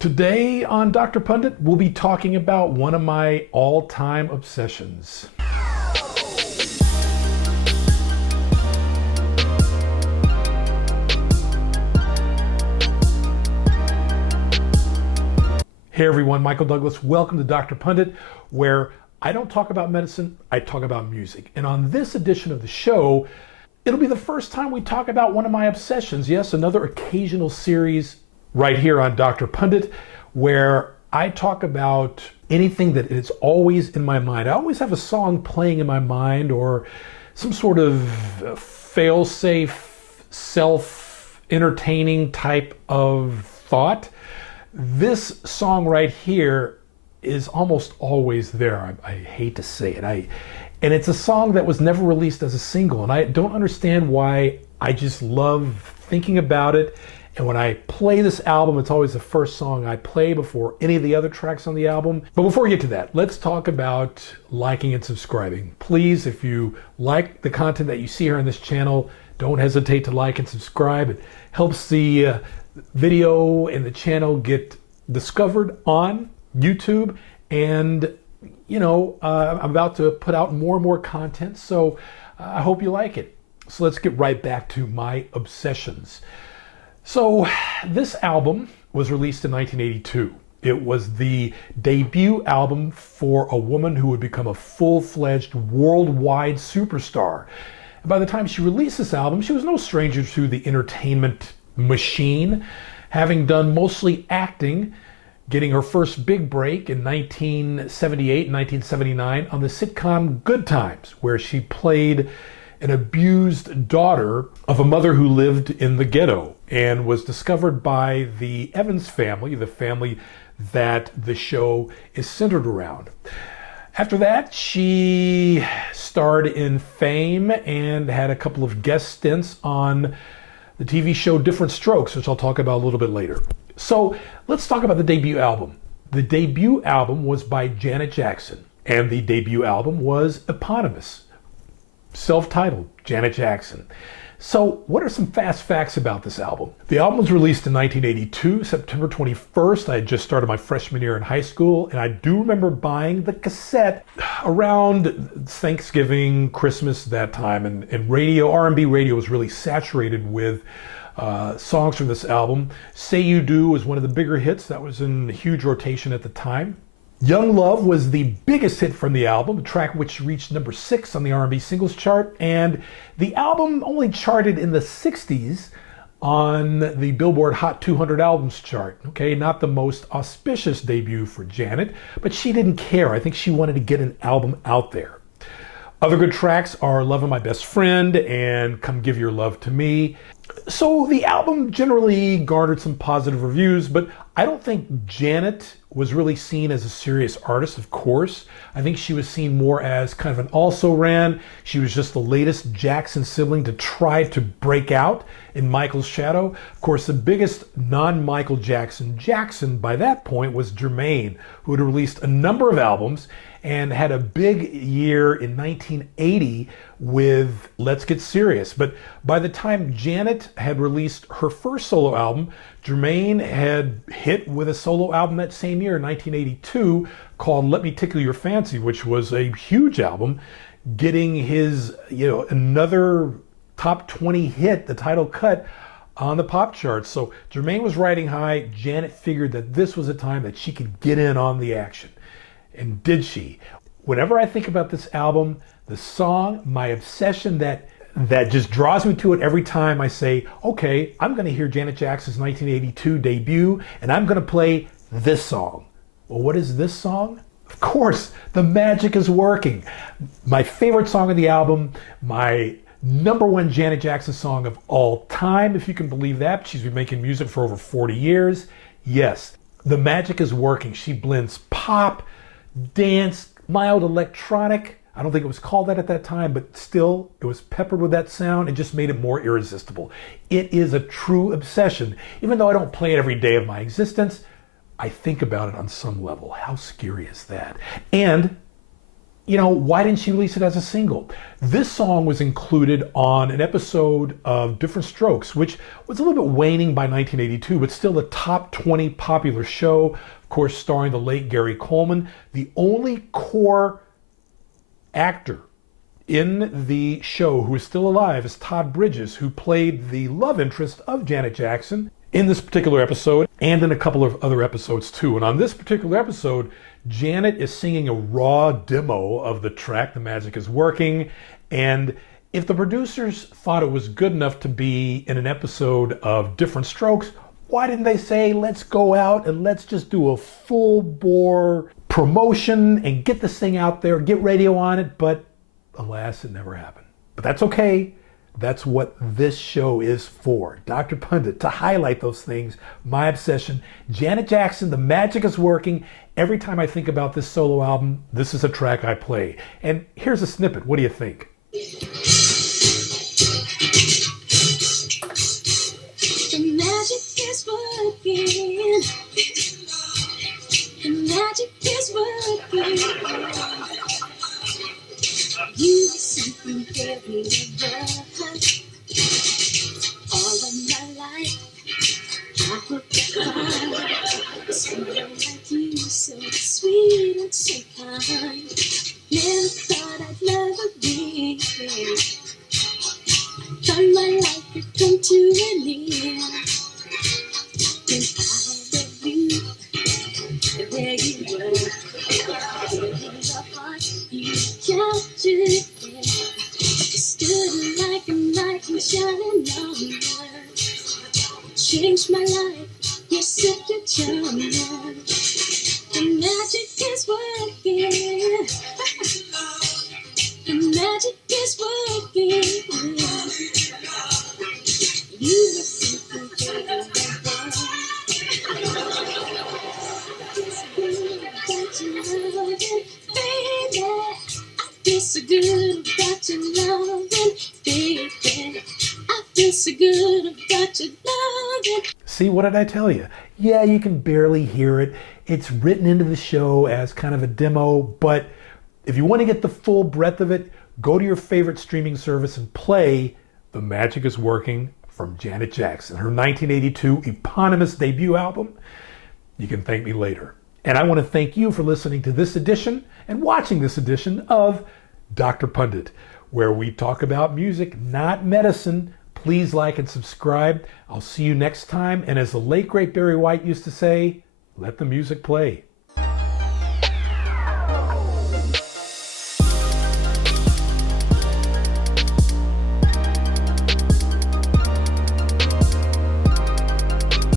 Today on Dr. Pundit, we'll be talking about one of my all-time obsessions. Hey everyone, Michael Douglas. Welcome to Dr. Pundit, where I don't talk about medicine, I talk about music. And on this edition of the show, it'll be the first time we talk about one of my obsessions. Yes, another occasional series right here on Dr. Pundit, where I talk about anything that is always in my mind. I always have a song playing in my mind or some sort of fail-safe, self-entertaining type of thought. This song right here is almost always there. I hate to say it. And it's a song that was never released as a single, and I don't understand why. I just love thinking about it. And when I play this album, it's always the first song I play before any of the other tracks on the album. But before we get to that, let's talk about liking and subscribing. Please, if you like the content that you see here on this channel, don't hesitate to like and subscribe. It helps the video and the channel get discovered on YouTube. And, I'm about to put out more and more content, so I hope you like it. So let's get right back to my obsessions. So this album was released in 1982. It was the debut album for a woman who would become a full-fledged worldwide superstar. And by the time she released this album, she was no stranger to the entertainment machine, having done mostly acting, getting her first big break in 1978 and 1979 on the sitcom Good Times, where she played an abused daughter of a mother who lived in the ghetto and was discovered by the Evans family, the family that the show is centered around. After that, she starred in Fame and had a couple of guest stints on the TV show Different Strokes, which I'll talk about a little bit later. So let's talk about the debut album. The debut album was by Janet Jackson, and the debut album was eponymous, self-titled, Janet Jackson. So what are some fast facts about this album? The album was released in 1982, September 21st. I had just started my freshman year in high school, and I do remember buying the cassette around Thanksgiving, Christmas, that time, and radio, R&B radio was really saturated with songs from this album. Say You Do was one of the bigger hits that was in huge rotation at the time. Young Love was the biggest hit from the album, a track which reached number 6 on the R&B singles chart, and the album only charted in the 60s on the Billboard Hot 200 Albums chart. Okay, not the most auspicious debut for Janet, but she didn't care. I think she wanted to get an album out there. Other good tracks are Lovin' My Best Friend and Come Give Your Love to Me. So the album generally garnered some positive reviews, but I don't think Janet was really seen as a serious artist, of course. I think she was seen more as kind of an also-ran. She was just the latest Jackson sibling to try to break out in Michael's shadow. Of course, the biggest non-Michael Jackson by that point was Jermaine, who had released a number of albums and had a big year in 1980 with Let's Get Serious. But by the time Janet had released her first solo album, Jermaine had hit with a solo album that same year in 1982 called Let Me Tickle Your Fancy, which was a huge album, getting his, another top 20 hit, the title cut, on the pop charts. So Jermaine was riding high. Janet figured that this was a time that she could get in on the action. And did she? Whenever I think about this album, the song, my obsession that just draws me to it every time I say, okay, I'm going to hear Janet Jackson's 1982 debut, and I'm going to play this song. Well, what is this song? Of course, The Magic Is Working. My favorite song on the album, my number one Janet Jackson song of all time, if you can believe that. She's been making music for over 40 years. Yes, The Magic Is Working. She blends pop, dance, mild electronic. I don't think it was called that at that time, but still, it was peppered with that sound. It just made it more irresistible. It is a true obsession. Even though I don't play it every day of my existence, I think about it on some level. How scary is that? And why didn't she release it as a single? This song was included on an episode of Different Strokes, which was a little bit waning by 1982, but still a top 20 popular show, of course, starring the late Gary Coleman. The only core actor in the show who is still alive is Todd Bridges, who played the love interest of Janet Jackson in this particular episode and in a couple of other episodes too. And on this particular episode, Janet is singing a raw demo of the track, The Magic Is Working. And if the producers thought it was good enough to be in an episode of Different Strokes, why didn't they say, let's go out and let's just do a full bore promotion and get this thing out there, get radio on it? But alas, it never happened. But that's okay. That's what this show is for. Dr. Pundit, to highlight those things, my obsession. Janet Jackson, The Magic Is Working. Every time I think about this solo album, this is a track I play. And here's a snippet. What do you think? The magic is working. The magic is working. You something very love. All of my life, I hope to find someone like you, so sweet and so kind. Never thought I'd love again. Thought my life would come to an end. Then I love you, and there you were. In the heart you captured it. You stood like a light and shining on me. Changed my life, you're such a charmer. The magic is working. The magic is working. You were something better than that. So good about your loving, baby. I feel so good about your loving. See, what did I tell you? Yeah, you can barely hear it. It's written into the show as kind of a demo, but if you want to get the full breadth of it, go to your favorite streaming service and play The Magic Is Working from Janet Jackson, her 1982 eponymous debut album. You can thank me later. And I want to thank you for listening to this edition and watching this edition of Dr. Pundit, where we talk about music, not medicine. Please like and subscribe. I'll see you next time. And as the late, great Barry White used to say, let the music play.